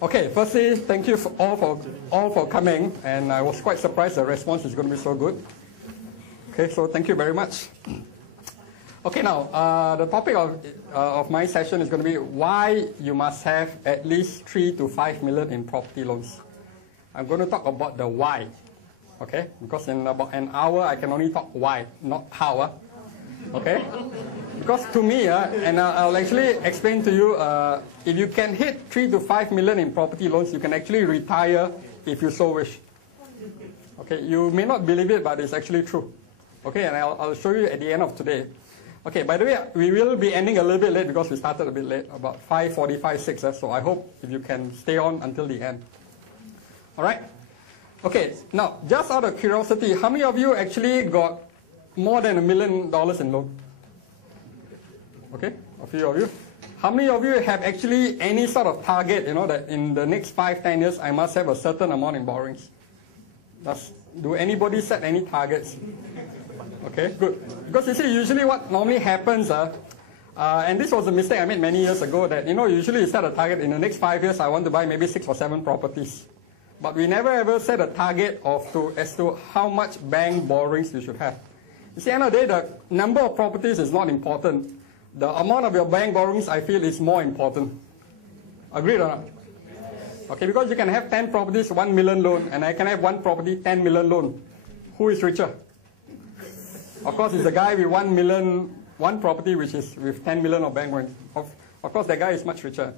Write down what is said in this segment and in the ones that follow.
Okay, firstly, thank you all for coming, and I was quite surprised the response is going to be so good. Okay, so thank you very much. Okay, now the topic of my session is going to be why you must have at least 3 to 5 million in property loans. I'm going to talk about the why. Okay, because in about an hour I can only talk why, not how. Okay, because to me, and I'll actually explain to you, if you can hit 3 to 5 million in property loans, you can actually retire if you so wish. Okay, you may not believe it, but it's actually true. Okay, and I'll show you at the end of today. Okay, by the way, we will be ending a little bit late because we started a bit late, about 5:45, 6. So I hope if you can stay on until the end. All right? Okay, now, just out of curiosity, how many of you actually got more than $1 million in loan? Okay, a few of you. How many of you have actually any sort of target, you know, that in the next 5, 10 years, I must have a certain amount in borrowings? Do anybody set any targets? Okay, good. Because you see, usually what normally happens, and this was a mistake I made many years ago, that, you know, usually you set a target in the next 5 years, I want to buy maybe 6 or 7 properties. But we never ever set a target as to how much bank borrowings you should have. You see, at the end of the day, the number of properties is not important. The amount of your bank borrowings, I feel, is more important. Agreed or not? Okay, because you can have 10 properties, 1 million loan, and I can have 1 property, 10 million loan. Who is richer? Of course, it's the guy with 1 million, 1 property, which is with 10 million of bank borrowings. Of course, that guy is much richer.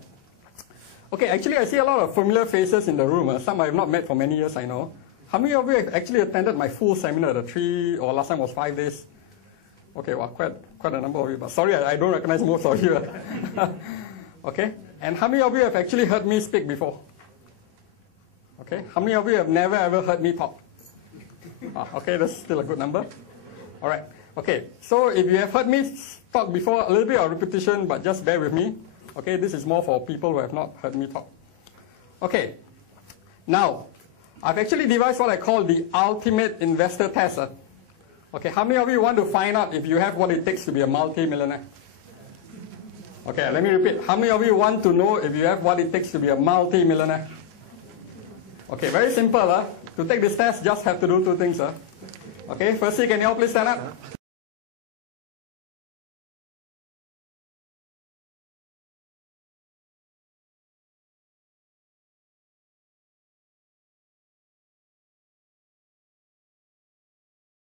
Okay, actually, I see a lot of familiar faces in the room. Some I have not met for many years, I know. How many of you have actually attended my full seminar, the 3, or last time was 5 days? Okay, well, quite a number of you, but sorry, I don't recognize most of you. Okay, and how many of you have actually heard me speak before? Okay, how many of you have never ever heard me talk? Okay, that's still a good number. All right, okay, so if you have heard me talk before, a little bit of repetition, but just bear with me. Okay, this is more for people who have not heard me talk. Okay, now, I've actually devised what I call the ultimate investor test. Okay, how many of you want to find out if you have what it takes to be a multi-millionaire? Okay, let me repeat. How many of you want to know if you have what it takes to be a multi-millionaire? Okay, very simple. To take this test, just have to do 2 things. Okay, firstly, can you all please stand up?